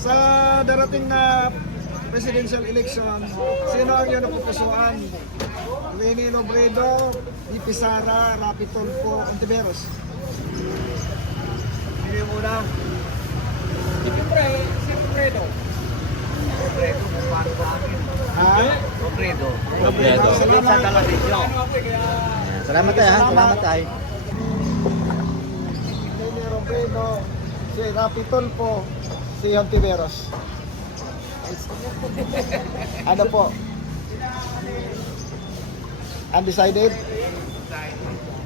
Sa darating na presidential election, sino ang iyong napupusuan? Leni Robredo, VP Sara, Rapi Tulfo, Ontiveros. Sino yung muna? Siyempre, si Robredo. Robredo, para sa akin. Ha? Robredo. Robredo. Sa television. Salamat tayo ha. Salamat tayo. Leni Robredo, si Rapi Tulfo, si Ontiveros. Ano po? Undecided?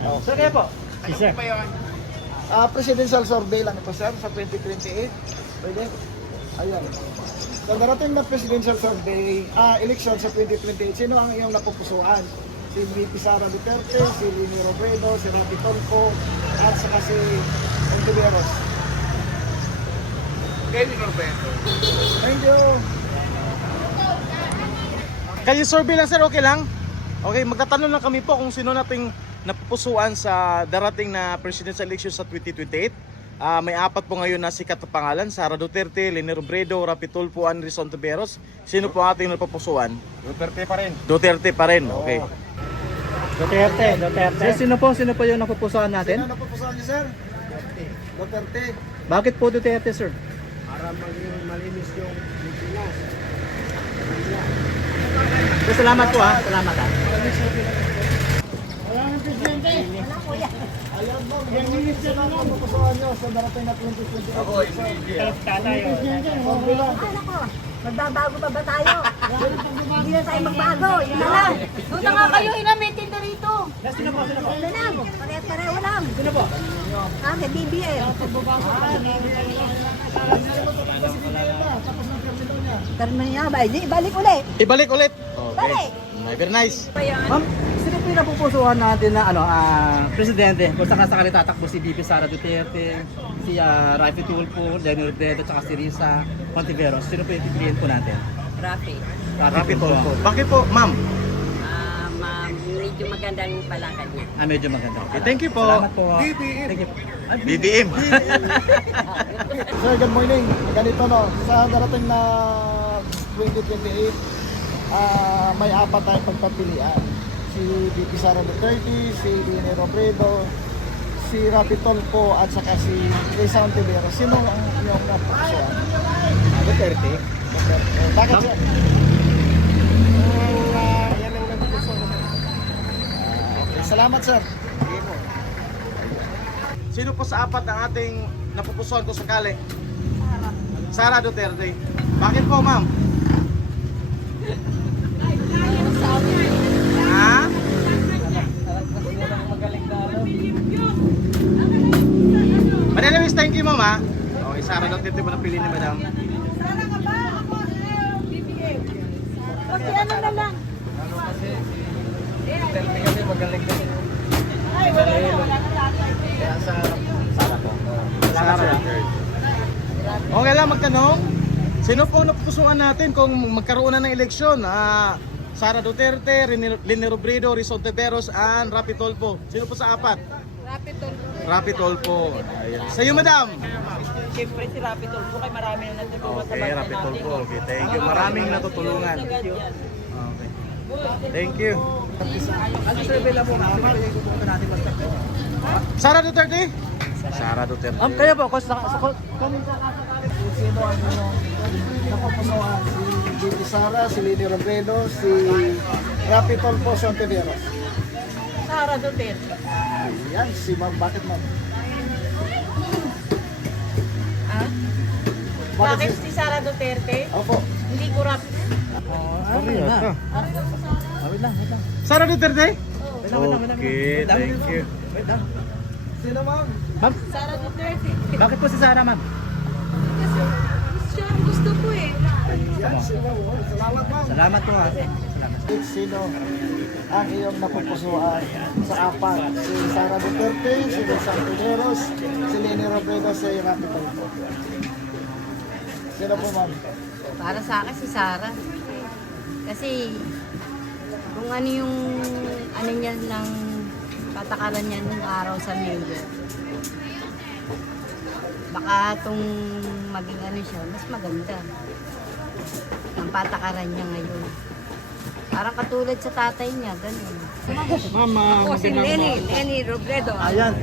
Oh. Sir, kaya po? Sir. Presidential survey lang ito sir sa 2028. Pwede? Ayan. Sa darating na presidential survey, election sa 2028, sino ang iyong napupusuan? Si VP Sara Duterte, si Leni Robredo, si Rapi Tulfo, at saka si Ontiveros. Leni Robredo. Thank you. Kayo survey lang sir, okay lang? Okay, magtatanong lang kami po kung sino nating napupusuan sa darating na presidential election sa 2028. May apat po ngayon na sikat na pangalan, Sara Duterte, Leni Robredo, Rapi Tulfo, Andres Ontiveros. Sino po ating napupusuan? Duterte pa rin. Duterte pa rin, okay. Duterte. Sino po yung napupusuan Sino natin? ang napupusuan niyo sir? Duterte. Bakit po Duterte, sir? Para maging malinis yung Pilipinas. Salamat po ha. Salamat ha. Ayan po, sino ang napupusuan niyo sa darating na 2028? Ako, Survey lang. Magbabago pa ba tayo? Hindi na tayo magbago. Yun na lang. Doon na nga kayo, inamitin na rito. Sino po? Sino lang. Pareho lang. Sino po? Kay BBM. Termin niya ba? Ibalik ulit. Ibalik ulit. Balik. Very nice. Ma'am, sino po yung napupusuan natin na presidente? Kung sakasakali tatakbo si VP Sara Duterte, si Rafi Tulfo, Leni Robredo, tsaka si Risa Ontiveros. Sino po yung pipiliin po natin? Rafi. Rapi Tulfo. Bakit po, ma'am? Medyo magandang palakad niya. Medyo maganda. Okay, thank you po. Salamat po. BBM. Thank you. BBM. Sir, good morning. Ganito no, sa darating na 2028, may apat tayong pagpapilian. Si VP Sara Duterte, si Leni Robredo, si Rapi Tulfo, at saka si Risa Ontiveros. Sino ang iyong napupusuan? Duterte. Bakit sir? Yan ang napupusuan naman. Okay, salamat sir. Sino po sa apat ang ating napupusuan ko sakali? Sara Duterte. Bakit po, ma'am? Ha? Madam Miss, thank you, ma'am ha. Okay, Sara Duterte mo napili ni madam. Kasi ano na lang. Duterte kasi magaling kasi. Ay, wala na. Kaya sa Sara po. Sara Duterte. Okay lang magtanong. Sino po napupusuan natin kung magkaroon na ng eleksyon? Sara Duterte, Leni Robredo, Risa Ontiveros, and Rapi Tulfo. Sino po sa apat? Rapi Tulfo. Rapi Tulfo. Ayan. Sa iyo, madam. Siyempre si Rapi Tulfo kay marami na natutulungan sa Okay, bansa Rapi natin. Tulfo. Okay, thank you. Maraming natutulungan. Okay. Thank you. Ano survey lang po ma'am? Sino yung pupunta natin basta po? Sara Duterte? Sara Duterte. Kayo po, kung Sino ang iyong napupusuan? Si VP Sara, si Leni Robredo, si Rapi Tulfo, si Ontiveros. Sara Duterte. Yan, si ma'am. Bakit ma'am? Bakit si Sara Duterte? Opo. Hindi kurap. Wait lang. Sara Duterte? Wait lang. Okay, thank you. Wait lang. Sino ma'am? Ma'am, Sara Duterte. bakit po si Sara ma'am? Siya ang gusto ko eh. Yan, si ma'am. Salamat ma'am. Salamat po ha. Salamat. Sino ang iyong napupusuan sa apat? Si Sara Duterte, si Risa Ontiveros, si Leni Robredo, si Rapi Tulfo. Sino po ma'am? Para sa akin si Sara. Kasi kung ano yung ano niya ng patakaran niya nung araw sa mayor. baka itong maging ano siya, mas maganda. Ang patakaran niya ngayon. Parang katulad sa tatay niya, ganun. Ako si Lenny Robredo. Ayan.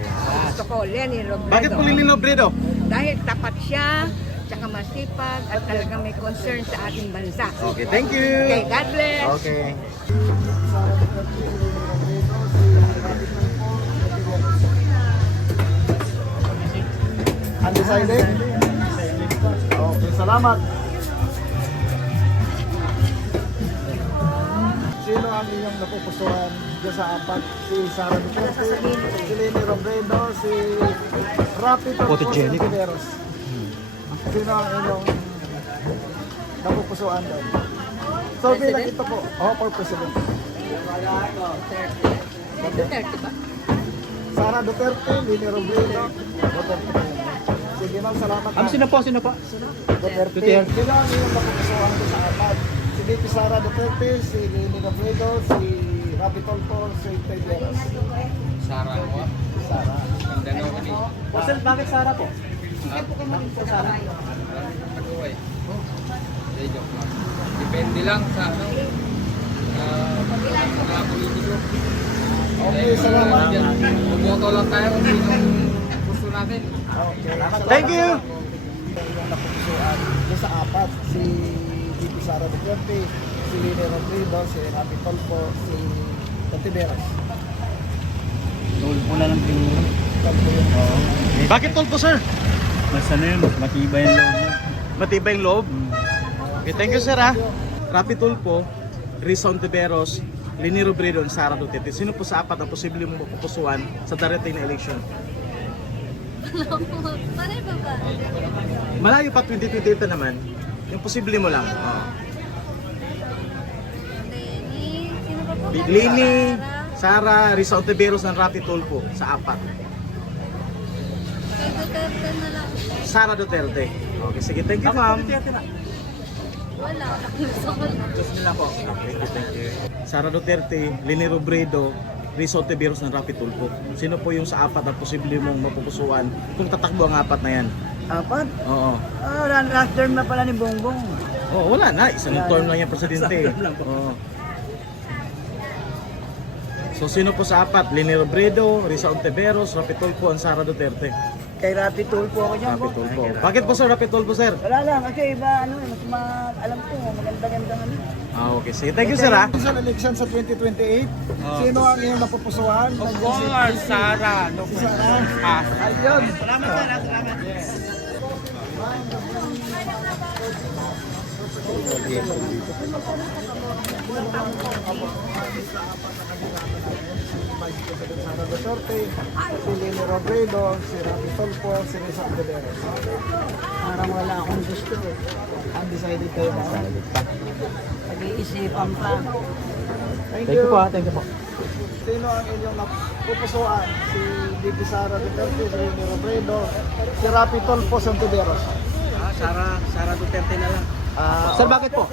Gusto ko, Lenny Robredo. Bakit po Lili Robredo? Dahil tapat siya, tsaka masipag, at talagang may concern sa ating bansa. Okay, thank you. Okay, God bless. Okay. Undecided? Okay, salamat. Sino ang iyong napupusuan dyan sa apat? Si Sara Duterte, si Leni Robredo, si Rapi Tulfo, si Tiveros. Sino ang iyong napupusuan doon? So bilang ito po, for President. Duterte ba? Sara Duterte, Leni Robredo, Duterte. Sige ma'am, salamat. Sino po? Duterte. Sino ang iyong napupusuan doon sa apat? Si VP Sara Duterte, si Leni Robredo, si Rapi Tulfo, si Tiveros. Sara ko. Sara. Mindanao kami. Sir, bakit Sara po? Nag-uway. Hindi, joke lang. Depende lang sa ano. Mga politiko. Okay, salamat. Bumoto lang tayo kung sinong gusto natin. Okay. Thank you. Yung napupusuan doon sa apat, si VP Sara Duterte, si Leni Robredo, si Rapi Tulfo, si Tiveros. Tulpo na lang siguro. Tulfo yun. Bakit Tulfo, sir? Mas ano yun, mas matibay ang loob mo. Matibay yung loob. Okay, thank you, sir, ha. Rapi Tulfo, Risa Ontiveros, Leni Robredo, and Sara Duterte. Sino po sa apat ang posible mong mapupusuan sa darating na election? Pare ba ba? Malayo pa 2028 na naman. Yung posible mo lang. Lenny, sino pa po? Leni, Sara, Risa Ontiveros, and Rapi Tulfo sa apat. Kay Duterte na lang. Sara Duterte. Okay, sige. Thank you, ma'am. Wala. Gusto ko lang. Thank you. Sara Duterte, Leni Robredo, Risa Ontiveros, ng Rapi Tulfo. Sino po yung sa apat ang posible mong mapupusuan kung tatakbo ang apat na yan? Apat? Oo. Last term na pala ni Bongbong. Oh, wala na. Isang term lang yung presidente. Oo. So, sino po sa apat? Leni Robredo, Risa Ontiveros, Rapi Tulfo, and Sara Duterte. Kay Rapi Tulfo ako dyan. Rapi Tulfo. Bakit po, sir, Rapi Tulfo, sir? Wala lang, kasi iba, alam ko, maganda-ganda ano. Okay. Sige. Thank you, sir, ha? Sa election sa 2028, sino ang iyong napupusuan? Of course, Sara. Si Sara. Ayun. Salamat, sir. Salamat. Vice President Sara Duterte, si Leni Robredo, si Rapi Tulfo, si Risa Ontiveros. Parang wala akong gusto eh. Undecided kayo ba? Pag-iisipan pa. Thank you. Thank you po. Sino ang inyong napupusuan? Si VP Sara Duterte, si Leni Robredo, si Rapi Tulfo, si Ontiveros. Sara Duterte na lang. Sir, bakit po?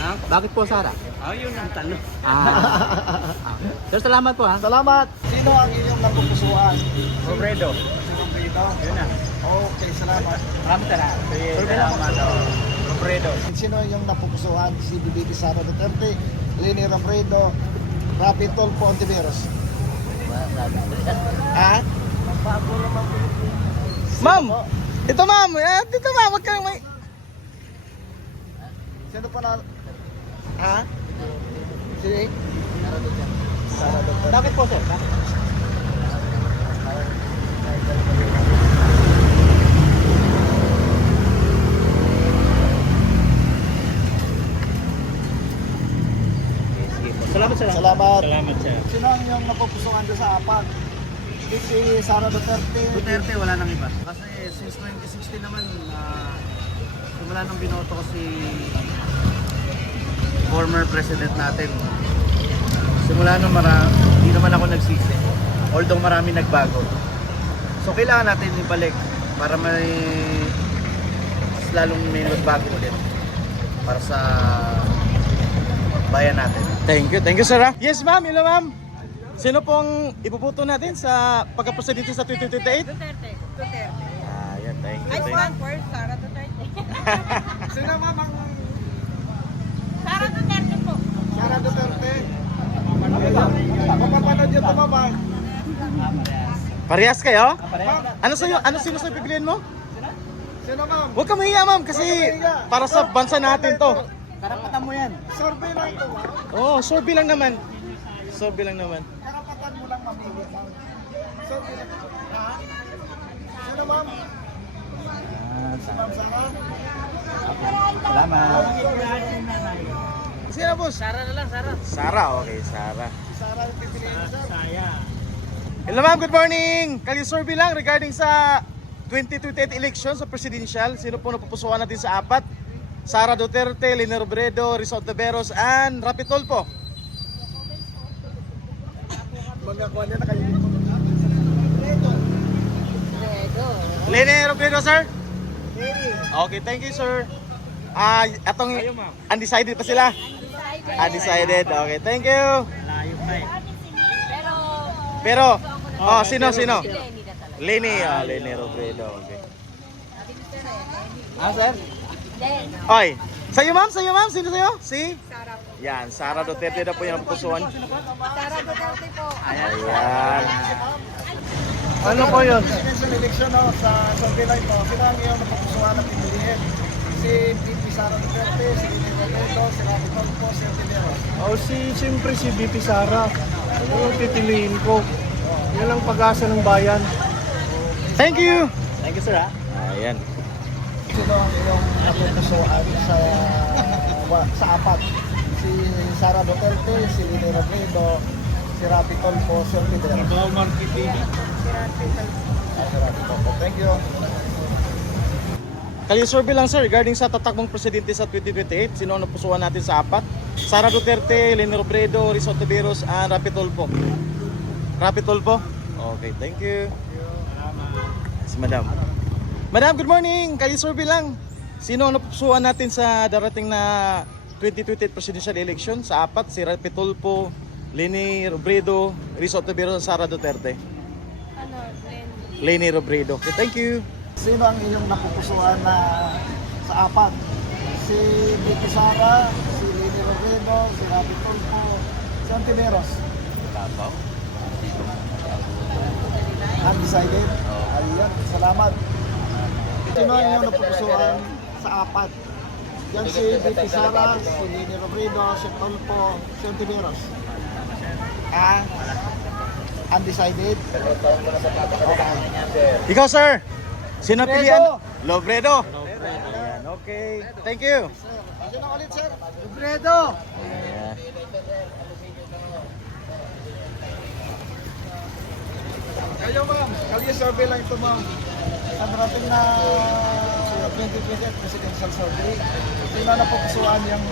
Ha? Bakit po, Sara? Ayun ang tanong. Sir, salamat po, ha? Salamat! Sino ang inyong napupusuan? Robredo. Si Robredo? Yun na. Okay, salamat. Maraming salamat. Robredo. Sino yung napupusuan? Si VP Sara Duterte, Leni Robredo, Rapi Tulfo, Ontiveros. Ha? Ma'am! Ito, ma'am! Dito, ma'am! Huwag kang may... Sino pa na... Ha? Si... Sara Duterte. Bakit po, sir? Bakit? Salamat, sir. Salamat. Salamat, sir. Sino ang iyong napupusuan doon sa apat? Si Sara Duterte. Duterte, wala nang iba. Kasi since 2016 naman, simula nang binoto ko si former president natin. Simula nung hindi naman ako nagsisi. Although marami nagbago. So kailangan natin ibalik para may lalong may nagbago ulit para sa bayan natin. Thank you, sir, ha? Yes, ma'am. Hello, ma'am. Sino pong ipuputo natin sa pagka-presidente sa 2028? Duterte. Thank you. I Thank you. stand for Sara Duterte. Sino ma'am ang Sara Duterte po. Sara Duterte? Mapapanood yun ito ma'am. Parehas kayo? Ma'am, Ano sino sa pipiliin mo? sino ma'am? Huwag ka mahiya, ma'am, kasi para sa bansa natin to. Karapatan mo yan. Survey lang ito ma'am. Oo, survey lang naman. Survey lang naman. Karapatan mo lang mamili ma'am. Survey lang. Ha? Sino ma'am? Si Ma'am Sara? Salamat. Sino, boss? Sara na lang, Sara. Sara, okay, Sara. Si Sara ang pipiliin sir. Hello ma'am, good morning! Kali-survey lang regarding sa 2028 election sa presidential. Sino po napupusuan natin sa apat? Sara Duterte, Leni Robredo, Risa Ontiveros, and Rapi Tulfo. Magkakuha niya na kayo dito. Leni Robredo, sir? Okay, thank you, sir. Atong undecided pa sila? Undecided, okay, thank you. Pero, sino? Leni Robredo, okay. Sir? Oy, sa'yo ma'am, sino sa'yo? Si? Yan, Sara Duterte na po yung napupusuan. Sara Duterte po. Ayan. Ano po yun? Presidential election no, sa survey line po. Sino ang iyong napupusuan na pipiliin? Si VP Sara Duterte, si Leni Robredo, si Rapi Tulfo, si Ontiveros. Siyempre si BP Sara. Ano yung pipiliin ko? Yan ang pag-asa ng bayan. Thank you. Thank you, sir. Ayan. Sino ang iyong napupusuan sa apat? Si Sara Duterte, si Leni Robredo, si Rapi Tulfo, si Ontiveros. Si Rapi Tulfo. Thank you. Kali-survey lang sir regarding sa tatakbong presidente sa 2028. Sino ang napusuan natin sa apat? Sara Duterte, Leni Robredo, Risa Ontiveros, and Rapi Tulfo. Rapi Tulfo? Okay, thank you. Si Madam. Madam, good morning! Kali-survey lang. Sino ang napusuan natin sa darating na 2028 presidential election? Sa apat, si Rapi Tulfo, Leni Robredo, Risa Ontiveros, Sara Duterte. Leni Robredo. Okay, thank you. Sino ang iyong napupusuan na sa apat? Si VP Sara, si Leni Robredo, si Rapi Tulfo, si Ontiveros. Undecided? Ayun, salamat. Sino ang iyong napupusuan sa apat? Yan si VP Sara, si Leni Robredo, si Tulfo, si Ontiveros. Undecided? Okay. Ikaw sir, sino pilihan? Robredo. Ayan, okay. Thank you. Sino ulit sir? Robredo! Ayan. Kayo ma'am, kayo survey lang ito ma'am. Sa darating na 2028 presidential survey, sino na pupusuan yung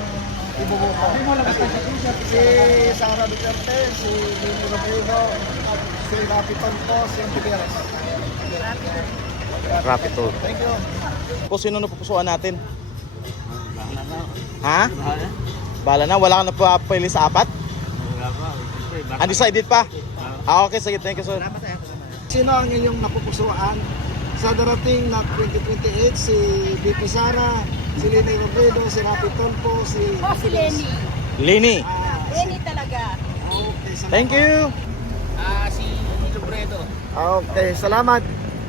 ibubuto? Si Sara Duterte, si Leni Robredo, si Rapi Tulfo, si Ontiveros. Rapi Tulfo. Thank you. Kung sino napupusuan natin? Ha? Bala na, wala ka na papili sa apat? Undecided pa? Okay, sige, thank you sir. Sino ang inyong napupusuan sa darating na 2028? Si VP Sara, si Leni Robredo, si Rapi Tulfo, si Si Leni. Leni. Leni talaga. Okay, salamat. Thank you. Si Robredo. Okay, salamat.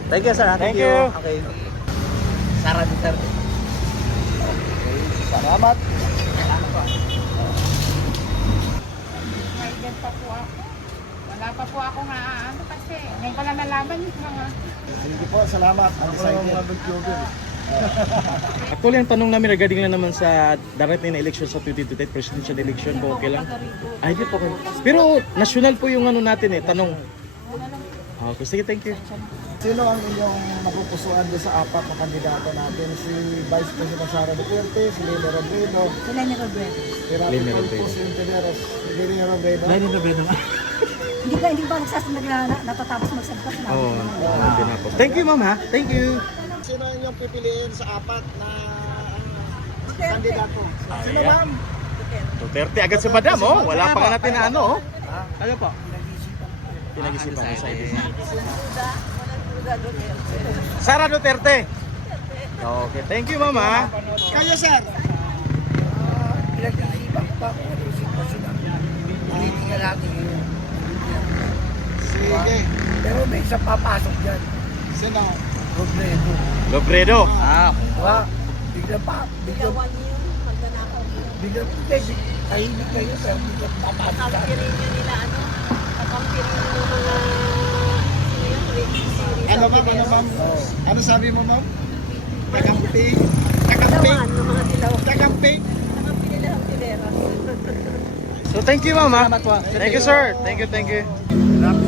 Thank you, sir. Thank you. Okay. Sara Duterte. Salamat. May dyan pa po ako. Wala pa po ako nga ano kasi. Ngayon ko lang nalaman yung mga. Sige po, salamat. Undecided. Actually, ang tanong namin regarding lang naman sa darating na election sa 2028 presidential election po, okay lang? Ay, di po. Okay. Pero national po yung ano natin tanong. Okay, sige, thank you. Sino ang inyong napupusuan doon sa apat na kandidato natin? Si Vice President Sara Duterte, si Leni Robredo, Si Leni Robredo. si Rapi Leni Tulfo, Robredo. si Ontiveros, si Leni Robredo. Robredo. Hindi ba natatapos magsalita? Oh, nandun na po. Thank you, ma'am ha. Thank you. Sino ang inyong pipiliin sa apat na kandidato? Sino ma'am? Duterte agad si Madam, oh. Wala pa nga natin na ano, oh. Ano po? Pinag-isipan ko sa Sara Duterte. Okay, thank you mama. Kayo, sir. Pinag-iisipan pa kung ano yung sitwasyon ng politika natin ngayon. Sige. Pero may isang papasok dyan. Sino? Robredo. Lobredo. Diba? Biglang tahimik kayo pero biglang papasok dyan. Ano ma'am? Ano ma'am? Ano sabi mo ma'am? Kakamping? Kakamping? Kakamping? So thank you mama. Thank you sir. Thank you, thank you. Grabe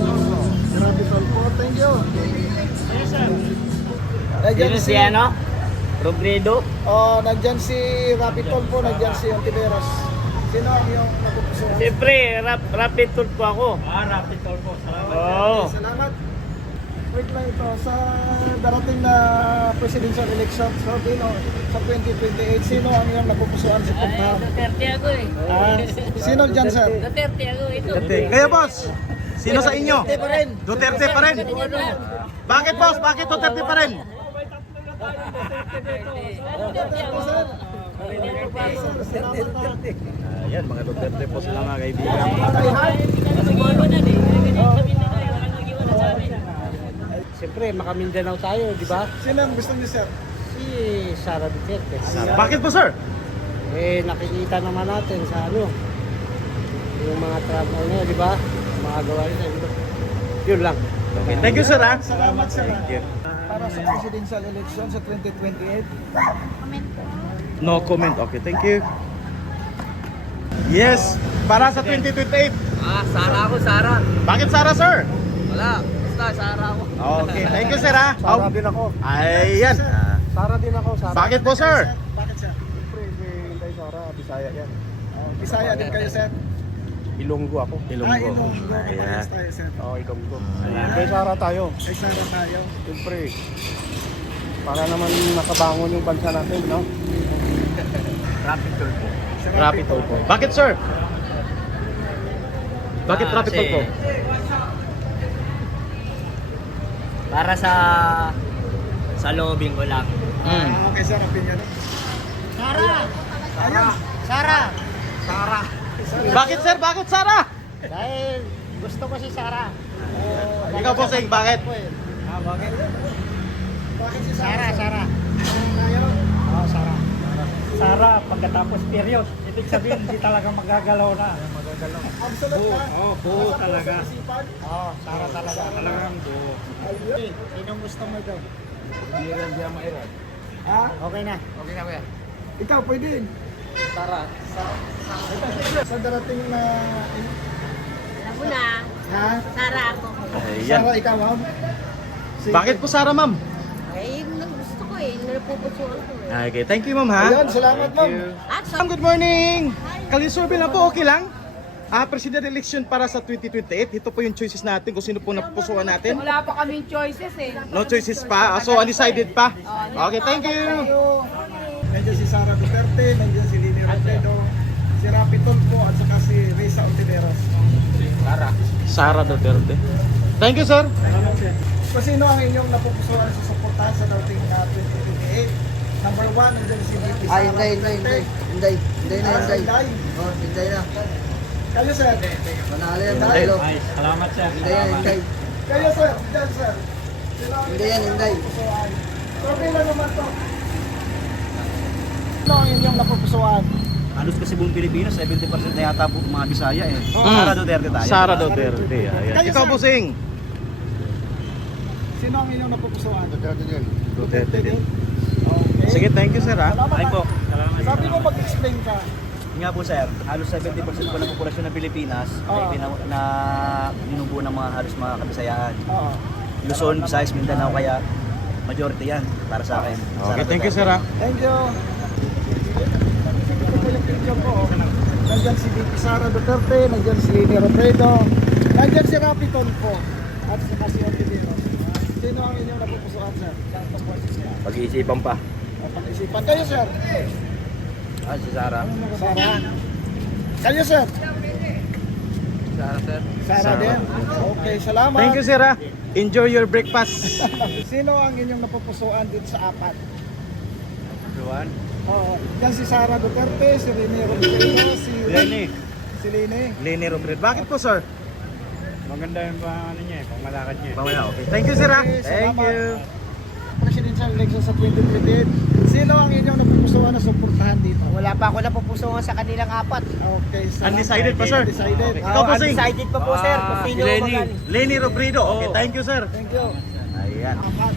po. Thank you. Nandiyan si ano? Robredo? Oh, nandiyan si Rapid po, nandiyan si Ontiveros. Sino ang iyong napupusuan? Siyempre, rapid tour po ako. Rapid tour po. Salamat. Oo. Salamat. Wait lang ito, sa darating na presidential election sa sa 2028, sino ang iyong napupusuan sa punta? Duterte ako eh. Sino dyan, sir? Duterte ako ito. Kaya boss, sino sa inyo? Duterte pa rin. Bakit boss? Bakit Duterte pa rin? Ayan, mga Duterte po sila mga kaibigan. Siyempre, maka-Mindanao tayo, di ba? Sino ang gusto niyo, sir? Si Sara Duterte. Bakit po sir? Nakikita naman natin sa yung mga travel niya, di ba? Mga gawa niya, di ba? Yun lang. Okay, thank you sir ha. Salamat, sir. Thank you. Para sa presidential election sa 2028. No comment. Okay, thank you. Yes, para sa 2028. Sara ako, Sara. Bakit Sara sir? Wala, basta Sara ako. Okay, thank you sir ha. Sara din ako. Ayan. Sara din ako. Sara. Bakit po sir? Bakit, sir? Siyempre, si Inday Sara, Bisaya yan. Bisaya din kayo, sir. Ilonggo ako. Ilonggo. Ayan. Ayan. Tayo, sir. Oo, Ilonggo. Inday Sara tayo. Ay, sana tayo. Siyempre, para naman nakabangon yung bansa natin, no? Rapid tour po. Rapid toll po. Bakit sir? Bakit rapid toll po? Para sa lobbying ko lang. Okay, sir. Opinion. Bakit sir? Bakit Sara? Dahil gusto ko si Sara. Ikaw bossing, bakit? Bakit? Bakit si Sara. Tayo? Oo, Sara. Sara, pagkatapos period, ibig sabihin hindi talaga magagalaw na. Absolute na. buo talaga. Isipan. Oo, Sara talaga. Talagang buo. Ayun. Sinong gusto mo daw? Ha? Okay na kuya. Ikaw, pwede. Sara. Sa darating na... Alam mo na, Ha? Sara ako. Ayan. Sara, ikaw, ma'am? Sige. Bakit po Sara ma'am? Eh, yung gusto ko eh, yung napupusuan ko eh. Okay, thank you ma'am ha. Ayun, salamat, ma'am. At Ma'am, good morning! Kalisurvey lang po, okay lang? President election para sa 2028. Ito po yung choices natin kung sino po napupusuan natin. Wala pa kaming choices eh. No choices pa. So, undecided pa. Okay, thank you. Nandiyan si Sara Duterte, nandiyan si Lini Robredo, si Rapi Tulfo, at saka si Risa Ontiveros. Sara Duterte. Thank you, sir. Kung sino ang inyong napupusuan sa suportahan sa dating na 2028? Number 1, nandiyan si VP Sara Duterte. Inday Sara Inday. Oh, Inday na. Kayo, sir. Manalo yan, Inday. manalo. Salamat sir. Inday. Kayo, sir. Diyan, sir. Sino ang Inday yan, Inday. napupusuan? Survey lang naman to. Sino ang inyong napupusuan? Halos kasi buong Pilipinas, 70% na yata po mga Bisaya eh. Mm. Sara Duterte tayo. Sara Duterte. Ayan. Kayo, Ikaw, sir. bossing. Sino ang inyong napupusuan? Duterte din. Okay. Sige, thank you, sir ha. Salamat. Ay po. Sabi mo mag-explain ka. Nga po sir, halos 70% po ng populasyon ng Pilipinas Oo. ay na binubuo ng mga halos mga kabisayaan. Oo. Luzon, Visayas, Mindanao, kaya majority yan para sa akin. Okay, thank you, sir ha. Thank you. Ito po yung picture ko. Nandyan si VP Sara Duterte, nandyan si Lini Robredo, nandyan si Rapi Tulfo, at saka si Ontiveros. Sino ang inyong napupusuan, sir? Pag-iisipan pa. Pag-isipan kayo, sir. Si Sara. Sara. Kayo, sir. Sara sir. Sara din. Okay, salamat. Thank you, sir ha. Enjoy your breakfast. Sino ang inyong napupusuan dito sa apat? Juan? Oo. Yan si Sara Duterte, si Rene Robredo, si Si Lene. Lene Robredo. Bakit po, sir? Maganda yung ano niya, pangmalakad niya. Pamaya, okay. Thank you, sir. Ah. Okay, Thank salamat. you. Presidential election sa 2028. Sino ang inyong napupusuan na suportahan dito? Wala pa ako napupusungan sa kanilang apat. Okay, salamat. Undecided pa, sir? Undecided. Okay. Ikaw po, Sing? Undecided pa po, sir. Kung sino magaling. Lene Robredo. Okay, thank you, sir. Thank you. Ayan. Apat.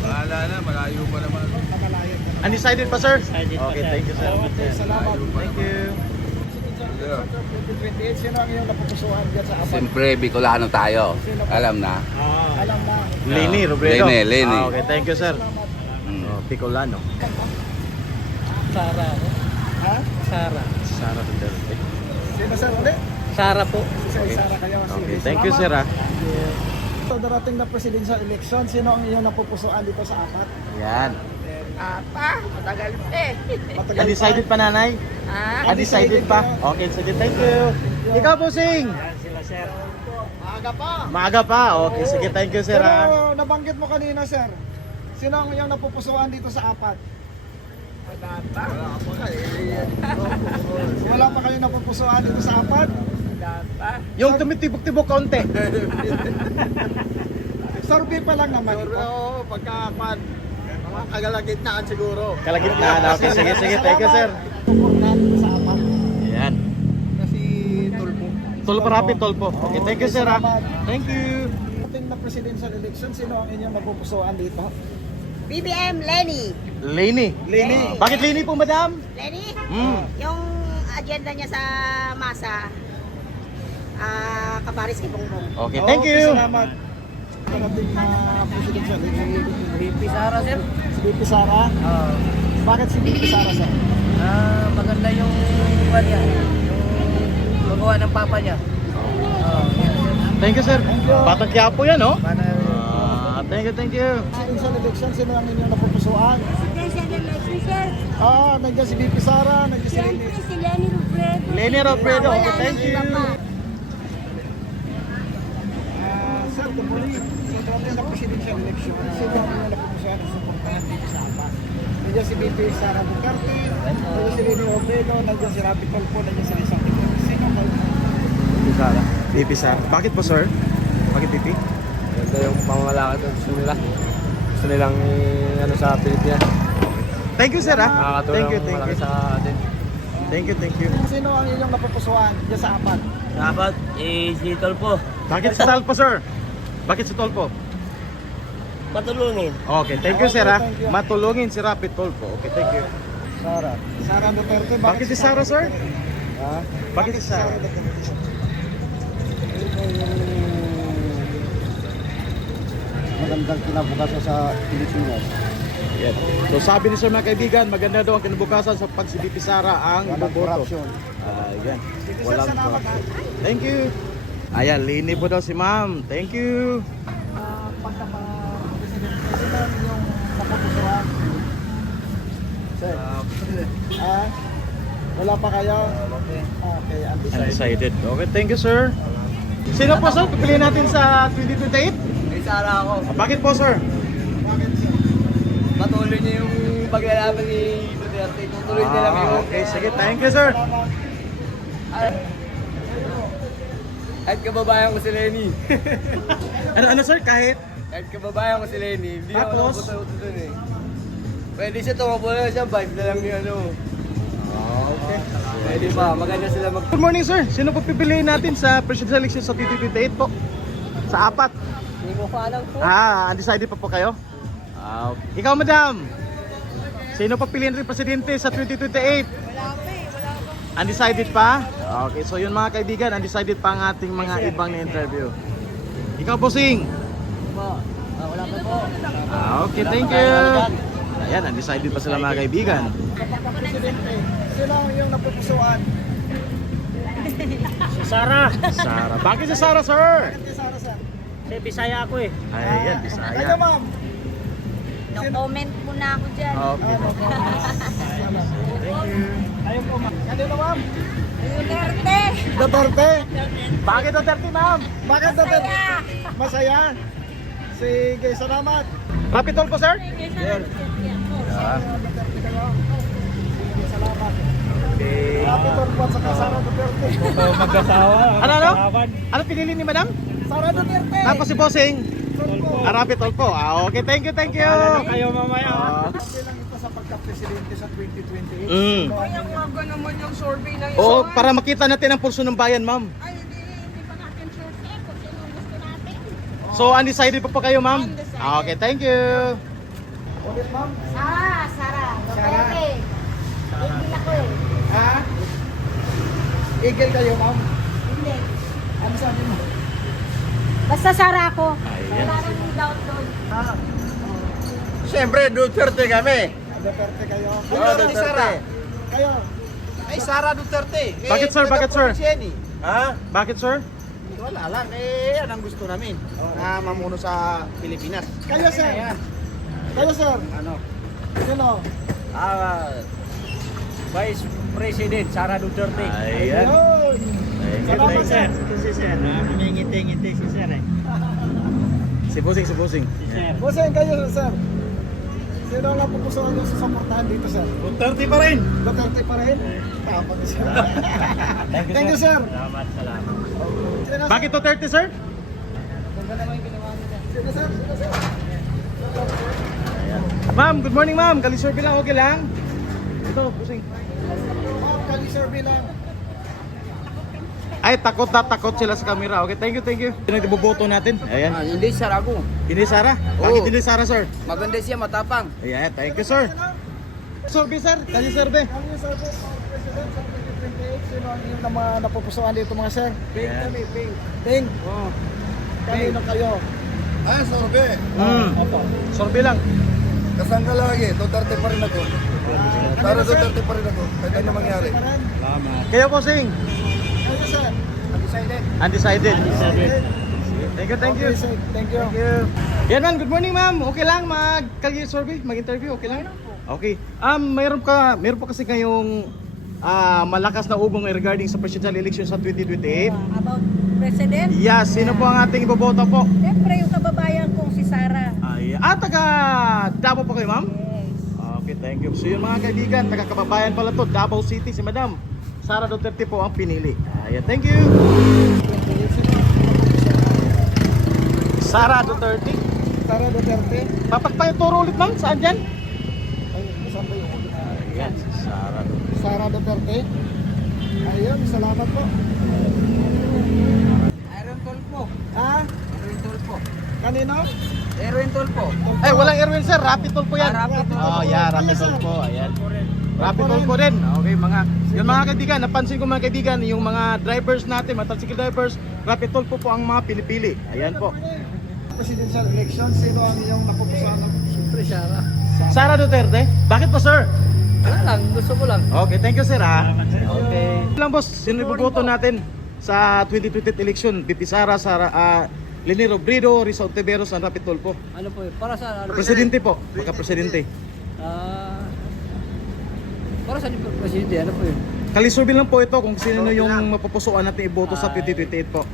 Bahala na, malayo pa naman. Nakalayan ka na. Undecided pa, sir? Undecided pa, Okay, sir. thank you, sir. Okay, salamat. Thank you. Presidential election 2028. Sino ang inyong napupusuan dyan sa apat? Siyempre, Bicolano tayo. Alam na. Alam na. Lene Robredo. Lene. Ah, okay, thank you, sir. Mm. Oh, Bicolano. Sara. Ha? Sara. Sara Duterte. Sino sir ulit? Sara po. Si Sara kayo. Okay, Sige, thank you, sir. salamat. Ah. So, darating na presidential election, sino ang inyong napupusuan dito sa apat? Yan. Matagal eh. Matagal Undecided pa, nanay? Ha? Undecided pa? Okay, sige, thank you. Ikaw po, Sing. Yan sila, sir. Maaga pa. Maaga pa. Okay, sige, thank you, sir. Ah. Pero nabanggit mo kanina, sir. Sino ang iyong napupusuan dito sa apat? Wala pa. Wala pa kayo napupusuan dito sa apat? Yung tumitibok-tibok kaunti. Survey pa lang naman. Oo, pagka-kwan. Mga kagalagitnaan siguro. Kalagitnaan. Okay, sige, sige. Thank you, sir. Tupornahan dito sa apat. Ayan. Kasi tulpo. Tolpo rapid, tolpo. Okay, thank you, sir. Ah. Salamat. Thank you. Ating na presidential election, sino ang inyong napupusuan dito? BBM Lenny. Lene. Lene. Bakit Lene po, madam? Lenny? Mm. Yung agenda niya sa masa, Kaparis kay Bongbong. Okay, thank Okay, you. salamat. Ating na presidential election. BP Sara, sir. Si BP Sara? Bakit si BP Sara, sir? Maganda yung niya. Yung magawa ng papa niya. Thank you, sir. Batang Quiapo yan, no? Para Thank you, thank you. presidential election, sino ang inyong napupusuan? Presidential election, sir. Nandiyan si BP Sara, nandiyan si Lene. si Lenny Robredo. Lene Robredo. Okay, thank you. Sir, good morning. Sa darating na presidential election, sino ang inyong napupusuan na suportahan dito sa apat? Nandiyan si BP Sara Duterte, nandiyan si Lene Robredo, nandiyan si Rapi Tulfo, nandiyan si Rizal Duterte. Sino kayo? BP Sara. Bakit po, sir? Bakit BP? Ganda yung pangmalakad ng gusto nila. Gusto nilang ano sa Pilipinas. Thank you, sir. Ah. Nakakatulong Thank you, thank malaki you. sa atin. Thank you, thank you. Sino ang inyong napupusuan dyan sa apat? Dapat, si Tolpo. Bakit si Tolpo, sir? Bakit si Tolpo? Patulungin. Okay, thank you, sir. Ah. Thank you. Matulungin si Rapid Tolpo. Okay, thank you. Sara. Sara Duterte. Bakit si Sara, sir? Ha? Bakit si Sara? Magandang kinabukasan sa Pilipinas. Yan. So sabi ni sir, mga kaibigan, maganda daw ang kinabukasan sa pag si BP Sara ang Walang boboto. corruption. Yan. Sige, sir, Walang salamat, corruption. Thank you. Ayan, Lini po daw si ma'am. Thank you. Pagka-presidente, sino ang inyong napupusuan? Sir. Wala pa kayo? Okay, undecided. Undecided. Okay, thank you, sir. Sino po, sir? Pipiliin natin sa 2028? May Sara ako. Bakit po, sir? Bakit, sir? Patuloy niya yung paglalaban ni Duterte. Tutuloy nila yun. Okay, sige. Thank you, sir. Kahit kababayan ko si Lenny. Ano, sir? Kahit? Kahit kababayan ko si Lenny. Hindi ako Tapos? naputo dun eh. Pwede siya tumakbo na siya. Vibe na lang yung ano. Okay. Pwede pa. Maganda sila mag... Good morning, sir. Sino po pipiliin natin sa presidential election sa 2028 po? Sa apat. Hindi ko pa alam po. Undecided pa po kayo? Okay. Ikaw, madam. Sino pa piliin rin presidente sa 2028? Undecided pa? Okay, so yun mga kaibigan, undecided pa ang ating mga ibang na-interview. Ikaw, bossing. Wala pa po. Okay, thank you. Ayan, undecided pa sila mga kaibigan. Pagka-presidente, sino ang inyong napupusuan? Si Sara. Sara. Bakit si Sara, sir? Bakit kay Sara, sir? Kasi Bisaya ako eh. Ayan, Kayo, Bisaya. ma'am. No comment muna ako dyan. Okay. Thank you. Kanino, ma'am? Duterte. Duterte. Bakit Duterte, ma'am? Bakit Duterte? Masaya. Sige, salamat. Rapid toll po, sir? Rapid toll po at saka Sara Duterte. Mag-asawa. Ano? Ano pinili ni madam? Sara Duterte. Tapos si Bossing? Rapid toll po. Okay, thank you. Ano kayo mamaya? Kasi lang ito sa pagka-presidente sa 2028. Mm. Sino ang naman yung survey na Oo, para makita natin ang pulso ng bayan, ma'am. hindi pa natin sure kung sino gusto natin. So, undecided pa po kayo, ma'am? Okay, thank you. ulit, ma'am? Sara. Duterte. Igil ako eh. Ha? Igil kayo, ma'am? Hindi. Ano sabi mo? Basta Sara ako. Wala nang doubt doon. Ha? Siyempre, Duterte kami. Duterte kayo? Oo, Duterte. Kayo? Ay, Sara Duterte. Bakit, sir? Bakit, sir? Ha? Bakit, sir? Wala lang. Yan ang gusto namin. Na mamuno sa Pilipinas. Kayo, sir? Kayo, sir? Ano? Sino? Vice President Sara Duterte. Ayan. Ayun. Salamat, sir. Si Sir, ngiti-ngiti si Sir eh. Si Bossing. Si Sir. Bossing, kayo, sir? Sino ang napupusuan nyo sa suportahan dito, sir? Duterte pa rin. Duterte pa rin? Tama ni sir. Thank you, sir. Salamat. Sino, sir? Bakit Duterte, sir? Sino, sir? Sino, sir? Ma'am, good morning, ma'am. Kalisurvey lang, okay lang? Ito, Bossing. Ma'am, kali-survey lang. Ay, takot sila sa camera. Okay, thank you. Sino yung iboboto natin? Ayan. Hindi, sir, ako. Hindi Sara? Bakit hindi Sara, sir? Maganda siya, matapang. Ayan, thank you, sir. Survey, sir. Kali-survey. Kali-survey for president sa 2028. Sino ang iyong mga napupusuan dito, mga sir? Ping kami, ping. Ting. Kanino kayo? Ah, sorbe. Survey lang. Kasang ka lagi. Duterte pa rin ako. Sara Duterte pa rin ako. Kahit ano mangyari. Kayo, Bossing. Kayo, sir? Undecided. Thank you. Okay, sir. Thank you. Yan man, good morning ma'am. Okay lang mag-survey, mag-interview, okay lang? Okay. Mayroon pa kasi kayong malakas na ugong regarding sa presidential election sa 2028. About President? Yes, sino po ang ating iboboto po? Siyempre yung kababayan kong si Sara. Taga Davao po kayo, ma'am? Yes. Okay, thank you. So yun mga kaibigan, taga kababayan pala to, Davao City, si Madam Sara Duterte po ang pinili. Ayan, thank you. Sara Duterte. Sara Duterte. Papagpayaturo ulit ma'am, saan dyan? Ay, saan ba yung Ayan, si Sara Duterte. Sara Duterte. Ayun, salamat po. Aaron Tulpo. Ha? Aaron Tulpo. Kanino? Aaron Tulpo. Ay, walang Erwin sir, rapid toll po yan. Rapid toll. Oh, yeah, rapid toll po. Ayan. Rapid toll po din. Okay, yung mga kaibigan, napansin ko mga kaibigan, yung mga drivers natin, mga tricycle drivers, rapid toll po ang mga pinipili. Ayan po. Presidential election, sino ang iyong napupusuan? Siyempre, Sara. Sara Duterte? Bakit po sir? Wala lang, gusto ko lang. Okay, thank you sir ha. Okay. Lang boss, sino iboboto natin sa 2028 election? BP Sara, Leni Robredo, Risa Ontiveros, ang rapid toll po. Ano po yun? Para sa ano? Presidente po, pagka-presidente. Para sa presidente, ano po yun? Kalisurvey lang po ito kung sino yung mapupusuan natin iboto sa 2028 po.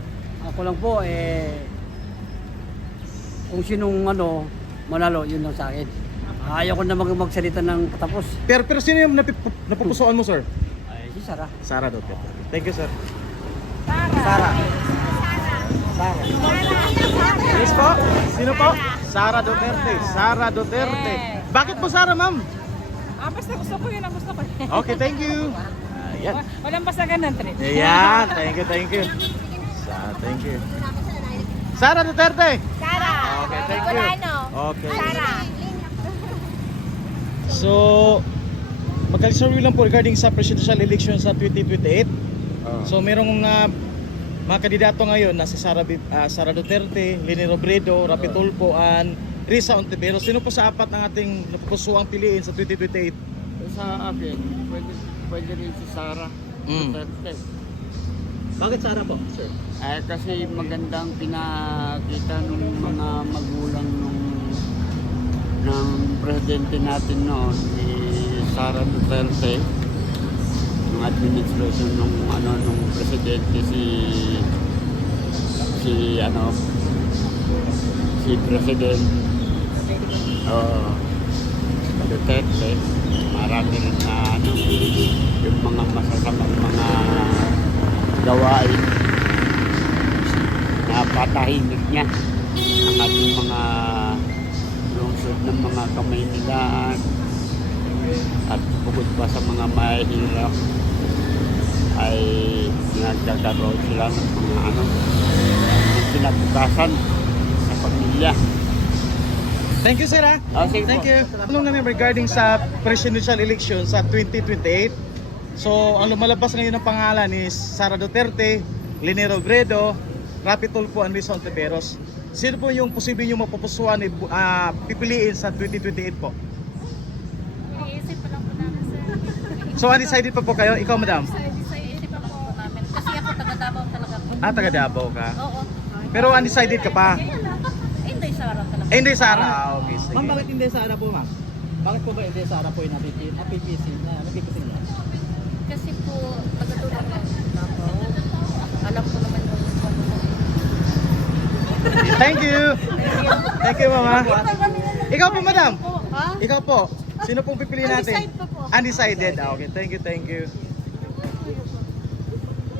Ako lang po, kung sinong manalo, yun lang sa akin. Ayaw ko na magsalita ng patapos. Pero sino yung napupusuan mo sir? Ay, si Sara. Sara Duterte. Thank you sir. Sara. Yes po? Sino po? Sara Duterte. Sara Duterte. Bakit po Sara ma'am? Basta gusto ko yun ang gusto ko. Okay, thank you. Ayan. Walang basagan ng trip. Ayan, thank you. Thank you. Sara Duterte. Sara. Okay, thank you. Okay. Sara. So, magkalisurvey lang po regarding sa presidential election sa 2028. So, merong mga kandidato ngayon na si Sara Duterte, Leni Robredo, Rapi Tulfo, and Risa Ontiveros. Sino po sa apat ng ating napupusuang piliin sa 2028? Sa akin, pwede rin si Sara. Duterte. Bakit Sara po, sir? Kasi magandang pinakita ng mga magulang ng presidente natin noon, si Sara Duterte, ng administration nung presidente si si President Duterte, marami rin na ano, yung mga masasamang mga gawain na patahimik niya ang ating mga lungsod ng mga Kamaynilaan at bukod pa sa mga mahihirap ay nagkakaroon sila ng mga ano, ng kinabukasan sa pamilya. Thank you, sir. Ah. Sige Thank po. you. Tanong namin regarding sa presidential election sa 2028. So, ang lumalabas ngayon ng pangalan is Sara Duterte, Leni Robredo, Rapi Tulfo, and Risa Ontiveros. Sino po yung posible yung mapupusuan pipiliin sa 2028 po? Iisip pa lang po namin, sir. So, undecided pa po kayo? Ikaw, madam? Iisip pa po namin. Kasi ako taga-Davao talaga po. Ah, taga Davao ka. Oo. Pero undecided ka pa? Hindi, Sara talaga. Eh, hindi, Sara. Ah, okay, sige. Ma'am, bakit hindi Sara po, ma'am? Bakit po ba hindi Sara po yung napipisi niya? Kasi po, taga-tulong ng Davao. Alam ko naman yung Thank you. Thank you, mama. Ikaw po, madam. Ha? Ikaw po. Sino pong pipiliin natin? Undecided pa po. Undecided. Ah, okay. Thank you, thank you.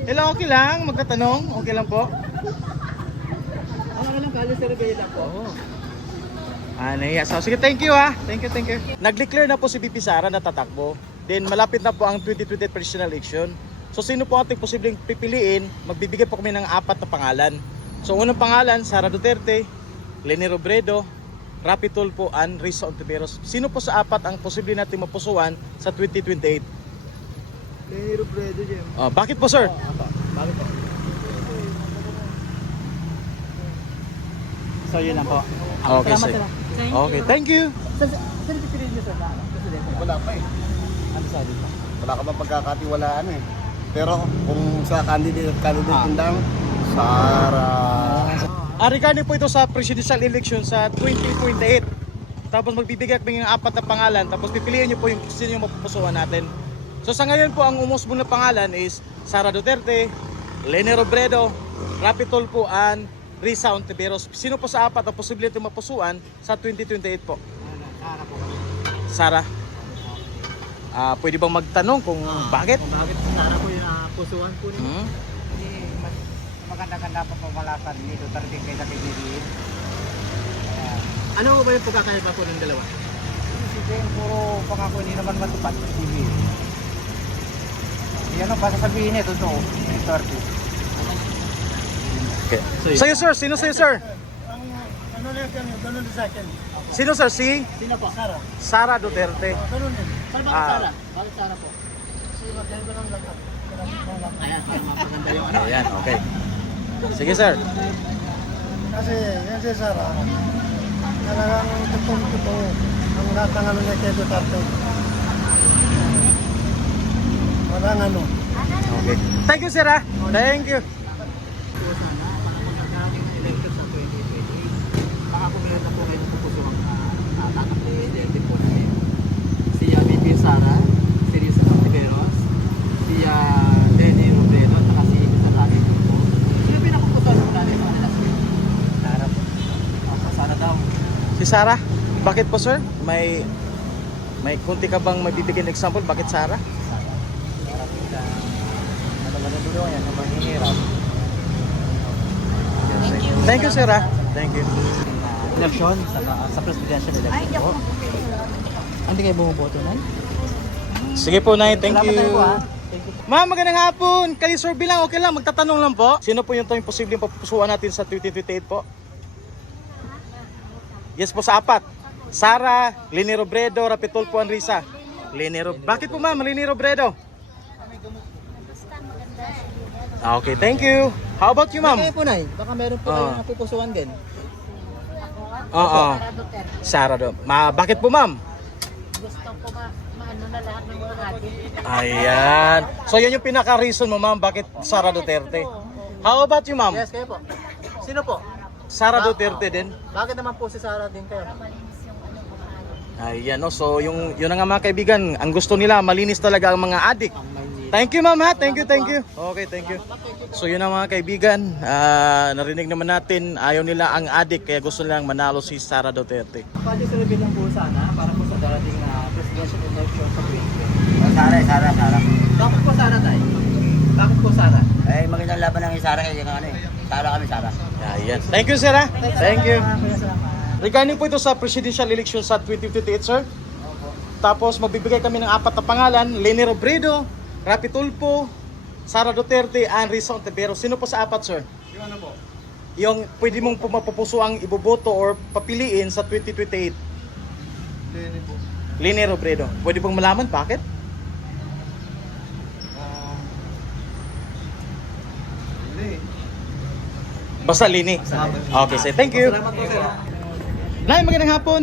Hello, okay lang? Magtatanong? Okay lang po? Ang ano lang, Kali Survey lang po. Nahiya. So, sige, thank you ha. Thank you, thank you. Nag-declare na po si VP Sara na tatakbo. Then, malapit na po ang 2028 presidential election. So, sino po ating posibleng pipiliin? Magbibigay po kami ng 4 na pangalan. So, unang pangalan, Sara Duterte, Leni Robredo, Rapi Tulfo, and Risa Ontiveros. Sino po sa 4 ang posible natin mapusuan sa 2028? Leni Robredo, Jem. Bakit po, sir? Bakit po? So, yun lang po. Okay, Salamat, sir. sir. Okay, thank you. Saan pipiliin niyo, sir? Presidente? Wala pa eh. Undecided pa. Wala ka bang pagkakatiwalaan eh. Pero kung sa candidate lang, Sara. Regarding po ito sa presidential election sa 2028. Tapos magbibigay kami ng 4 na pangalan. Tapos pipiliin nyo po yung sino yung mapupusuan natin. So sa ngayon po ang umusbong na pangalan is Sara Duterte, Leni Robredo, Rapi Tulfo, and Risa Ontiveros. Sino po sa 4 ang posible ito mapusuan sa 2028 po? Sara po. Sara. Pwede bang magtanong kung bakit? Kung bakit Sara po yung pusuan po niyo? Kasi mas maganda-ganda pa pamalasan ni Duterte kaysa kay BBM. Ano ba yung pagkakaiba po ng dalawa? Si Ben, puro pangako hindi naman matupad sa BBM. Yan ang pasasabihin niya, totoo. Duterte. Okay. Sa'yo sir, sino sa'yo sir? Ano na yan? Ganun sa akin. Sino sir? Si Sino po? Sara. Sara Duterte. Ganun din. Bakit Sara? Bakit Sara po? Kasi maganda ng lakas. Ayan, para mapaganda yung ano. Ayan, okay. Sige sir. Kasi yan si Sara. Talagang totoo. Ang lahat ng ano niya kay Duterte. Walang ano. Okay. Thank you sir ha. Thank you. Po sana, pagkakarating ng election sa 2028, baka po meron na po kayo pupusuhan tatak presidente po natin. Si VP Sara, si Risa Ontiveros, si Leni Robredo, at saka si Mr. Rapi Tulfo. Sino pinapupusuhan po natin sa kanila? Sara po. Sara daw. Si Sara. Bakit po sir? May kunti ka bang mabibigyan example? Bakit Sara? Madulungan yan, ang mahihirap. Thank you sir ha. Thank you. Election sa presidential election po. Hindi kayo bumuboto na? Sige po Nay, thank Salamat you. tayo po ha. Thank you. Ma'am, magandang hapon. Kali-survey lang, okay lang. Magtatanong lang po. Sino po yung posibleng papusuan natin sa 2028 po? Yes po sa 4. Sara, Leni Robredo, Rapi Tulfo, and Risa. Bakit po ma'am, Leni Robredo? Okay, thank you. How about you ma'am? Kayo po Nay, baka meron po kayong napupusuan din. Oo. Sara do. Bakit po ma'am? Gusto ko maano na lahat ng mga adik. Ayan. So yun yung pinaka-reason mo ma'am, bakit Sara Duterte. How about you ma'am? Yes, kayo po. Sino po? Sara Duterte din. Bakit naman po si Sara din kayo? Ayan, no? So yun na nga mga kaibigan, ang gusto nila malinis talaga ang mga adik. Ang Maynila. Thank you ma'am ha, thank you. Okay, thank you. So yun ang mga kaibigan, narinig naman natin, ayaw nila ang adik kaya gusto nilang manalo si Sara Duterte. Project reveal lang po sana para po sa darating na presidential election sa 2020. Sara. Bakit po Sara tayo? Bakit po Sara? Eh, magandang laban ng Sara eh, yung ano eh. Sara kami, Sara. Ayan. Thank you sir ha. Thank you. Regarding po ito sa presidential election sa 2028 sir. Tapos magbibigay kami ng 4 na pangalan, Leni Robredo, Rapi Tulfo, Sara Duterte, and Risa Ontiveros. Sino po sa 4 sir? Yung ano po? Yung pwede mong mapupuso ang iboboto or papiliin sa 2028. Leni po. Leni Robredo. Pwede pong malaman bakit? Hindi. Basta Leni. Okay, sir. Thank you. Salamat po sir. Nay, magandang hapon.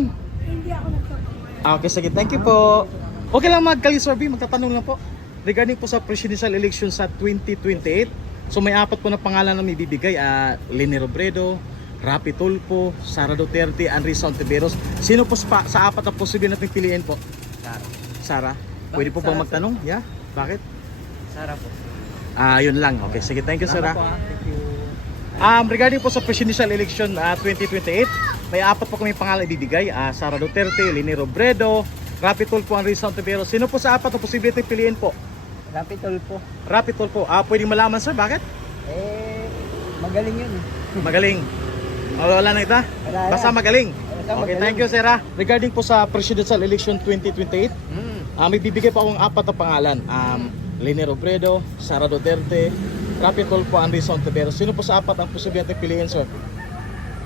Okay, sige. Thank you po. Okay lang mag-survey, magtatanong lang po. Regarding po sa presidential election sa 2028. So may 4 po na pangalan na may bibigay. Leni Robredo, Rapi Tulfo, Sara Duterte, and Risa Ontiveros. Sino po sa 4 na posible natin piliin po? Sara. Pwede po bang magtanong? Yeah? Bakit? Sara po. Yun lang. Okay, sige. Thank you, sir. Salamat po, thank you. Regarding po sa presidential election 2028, may 4 po kami pangalan ibibigay. Sara Duterte, Leni Robredo, Rapi Tulfo, and Risa Ontiveros. Sino po sa 4 na posible natin piliin po? Rapi Tulfo. Rapi Tulfo. Pwedeng malaman, sir, bakit? Eh, magaling yun eh. Magaling. Wala na ita? Wala na. Basta magaling. Basta Okay, magaling. thank you, sir. Regarding po sa presidential election 2028, may bibigay pa akong 4 na pangalan. Leni Robredo, Sara Duterte, Rapi Tulfo, and Risa Ontiveros. Sino po sa 4 ang posible natin piliin, sir?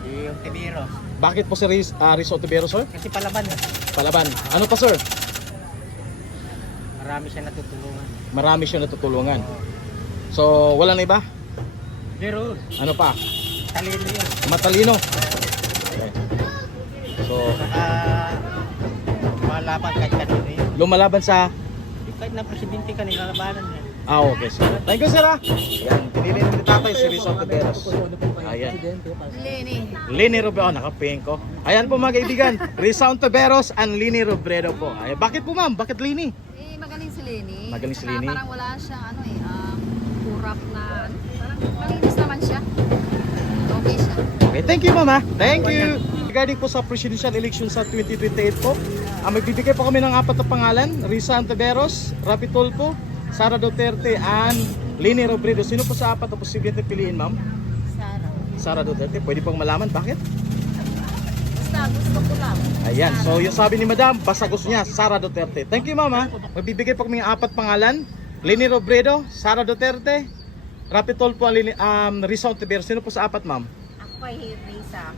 Yung Tibiros. Bakit po si Risa Ontiveros, sir? Kasi palaban. Palaban. Ano pa, sir? Marami siya natutulungan. Marami siya natutulungan. So, wala na iba? Pero, Ano pa? talino yun. Matalino. Okay. So, Malaban kahit kanino yun. lumalaban sa... Kahit na presidente ka, nilalabanan niya. Okay, sir. Thank you, sir. Ayan, pinili ni tatay si Risa Ontiveros. Ayan. Leni Robredo. Nakaping ko. Ayan po mga kaibigan. Risa Ontiveros and Leni Robredo po. Ay, bakit po ma'am? Bakit Leni? Magaling si Leni. Magaling si Saka Leni. Parang wala siyang kurap na, parang malinis naman siya. Okay siya. Okay, thank you mama. Thank you. Regarding po sa presidential election sa 2028 po, magbibigay po kami ng 4 na pangalan, Risa Ontiveros, Rapi Tulfo, Sara Duterte, and Leni Robredo. Sino po sa 4 na posible natin piliin, ma'am? Sara Duterte. Pwede pong malaman bakit? Basta gusto ko lang. Ayan, so yung sabi ni madam, basta gusto niya, Sara Duterte. Thank you mama. Magbibigay po kami ng 4 pangalan, Leni Robredo, Sara Duterte, Rapi Tulfo, Risa Ontiveros. Sino po sa 4, ma'am? Ako ay Risa.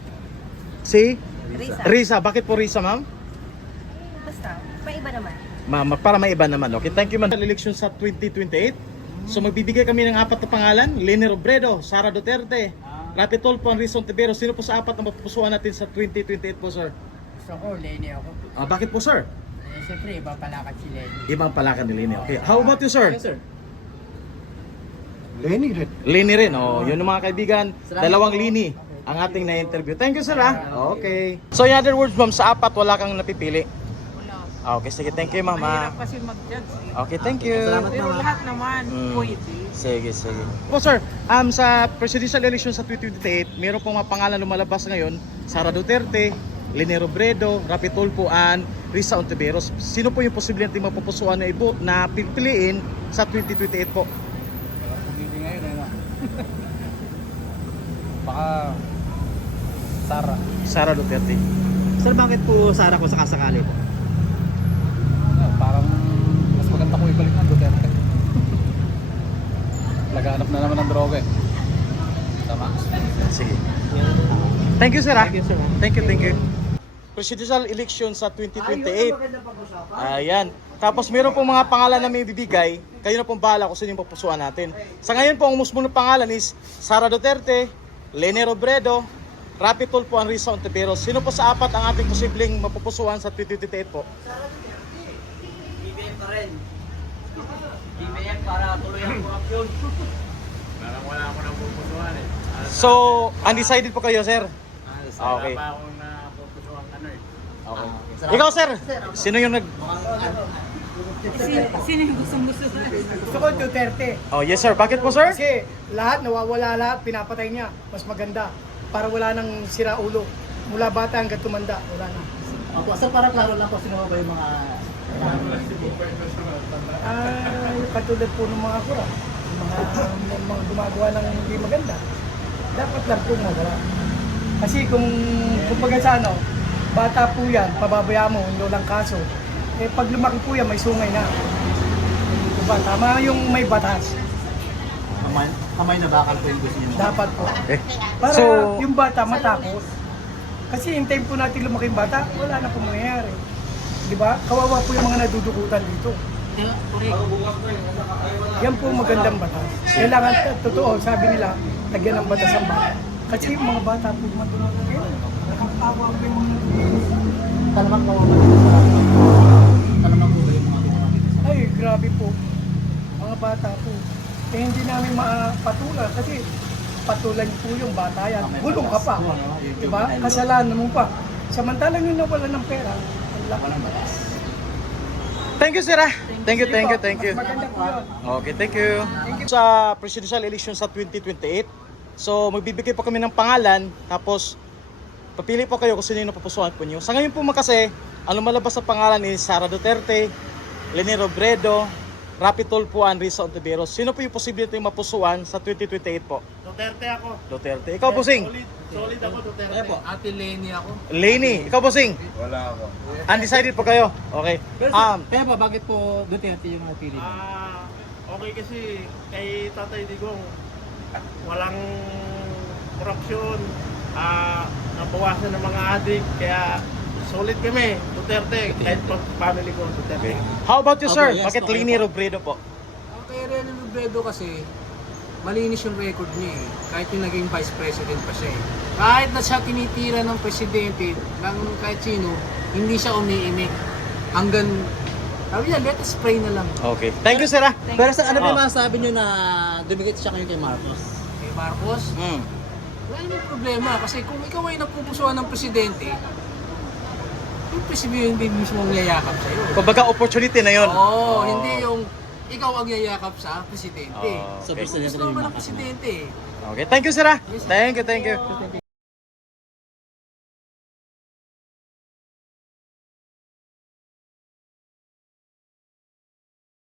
Si? Risa. Risa. Bakit po Risa, ma'am? Basta, maiba naman. Ma'am, para may iba naman. Okay, thank you ma'am. Election sa 2028. So magbibigay kami ng 4 na pangalan, Leni Robredo, Sara Duterte, Rapi Tulfo, Risa Ontiveros. Sino po sa 4 na mapupusuan natin sa 2028 po, sir? Gusto ko, Leni ako. Bakit po, sir? Siyempre, iba palakad si Leni. Ibang palakan ni Leni. Okay, how about you, sir? Yes sir. Leni rin. Leni rin. Oh, yun ang mga kaibigan. 2 Leni ang ating na-interview. Thank you, sir. Okay. So, in other words, ma'am, sa 4 wala kang napipili. Okay, sige. Thank you, ma'am. Mahirap kasi mag-judge. Okay, thank you. Salamat Pero mama. lahat naman pwede. Sige, sige. Po, sir, sa presidential election sa 2028, meron pong mga pangalan lumalabas ngayon, Sara Duterte, Leni Robredo, Rapi Tulfo, and Risa Ontiveros. Sino po yung posible natin mapupusuan na pipiliin sa 2028 po? Pumili ngayon eh, no? Baka Sara. Sara Duterte. Sir, bakit po Sara kung sakasakali po? Parang mas maganda ko ibalik ang Duterte. Laganap na naman ng droga eh. Tama? Sige. Thank you, sir. Thank you, sir. Thank you, thank you. Presidential election sa 2028. Ayan. Tapos meron pong mga pangalan na may bibigay. Kayo na pong bahala kung sino yung papusuan natin. Sa ngayon po, ang musmo ng pangalan is Sara Duterte, Leni Robredo, Rapi Tulfo, and Risa Ontiveros. Sino po sa 4 ang ating posibleng mapupusuan sa 2028 po? BBM pa rin. BBM para tuloy ang korupsyon. Parang wala ako nang pupusuan eh. So, undecided po kayo, sir? Okay. Wala pa akong napupusuan ano eh. Okay. Ikaw, sir, sino yung Sino yung gusto? Gusto ko Duterte. Oh, yes sir. Bakit po sir? Kasi lahat, nawawala lahat, pinapatay niya. Mas maganda. Para wala nang sira ulo. Mula bata hanggang tumanda, wala na. Opo, sir, para klaro lang po, sino ba yung mga... Katulad po ng mga kura. Mga gumagawa ng hindi maganda. Dapat lang po magala. Kasi kung kumbaga sa ano, bata po yan, pababayaan mo, hindi lang kaso. Eh pag lumaki po yan, may sungay na. Diba? Tama yung may batas. Kamay na bakal po yung gusto niyo. Dapat po. Eh, Para so- yung bata matapos. Kasi hintayin po natin lumaki yung bata, wala na po mangyayari. Di ba? Kawawa po yung mga nadudukutan dito. Yan po magandang batas. Kailangan, totoo, sabi nila, lagyan ng batas ang bata. Kasi yung mga bata po matulog ngayon. Nakakawa po yung mga Talagang po ba yung mga ginagawa? ay, grabe po. Mga bata po. Eh, hindi namin mapatulan kasi patulan po yung bata yan. Gulong ka pa. Diba? Kasalanan mo pa. Samantalang yung nawala ng pera, ang laki ng batas. Thank you sir. Thank you. Maganda po yun. Okay, thank you. Sa presidential election sa 2028, so magbibigay po kami ng pangalan, tapos papili po kayo kung sino yung napupusuan po nyo. Sa ngayon po kasi, ang lumalabas sa pangalan is Sara Duterte, Leni Robredo, Rapi Tulfo, Risa Ontiveros. Sino po yung posible ito yung mapusuan sa 2028 po? Duterte ako. Duterte. Ikaw po, Sing? Solid ako, Duterte. Kaya po, Ate Lenny ako. Lenny. Ikaw po, Sing? Wala ako. Undecided po kayo? Okay. Kaya po, bakit po Duterte yung napili? Okay kasi kay Tatay Digong walang korupsyon, nabawasan ng mga adik, kaya solid kami, Duterte, kahit pag family ko, Duterte. How about you, sir? Yes, Bakit okay Leni po. Robredo po? Kay Rene Robredo kasi, malinis yung record niya eh. Kahit yung naging vice president pa siya eh. Kahit na siya tinitira ng presidente, ng kahit sino, hindi siya umiimik. Hanggang, sabi niya, let us pray na lang. Okay. Thank you, sir. Pero sa ano ba Oh. masasabi niyo na dumikit siya kayo kay Marcos? Kay Marcos, wala namang problema. Kasi kung ikaw ay napupusuan ng presidente, yung presidente mismo ang yayakap sa'yo. Kumbaga, opportunity na yun. Oo, hindi yung ikaw ang yayakap sa presidente. Oh, So, okay. presidente Gusto na yung naman ng Marcos. presidente eh. Okay. Thank you, sir. Thank you.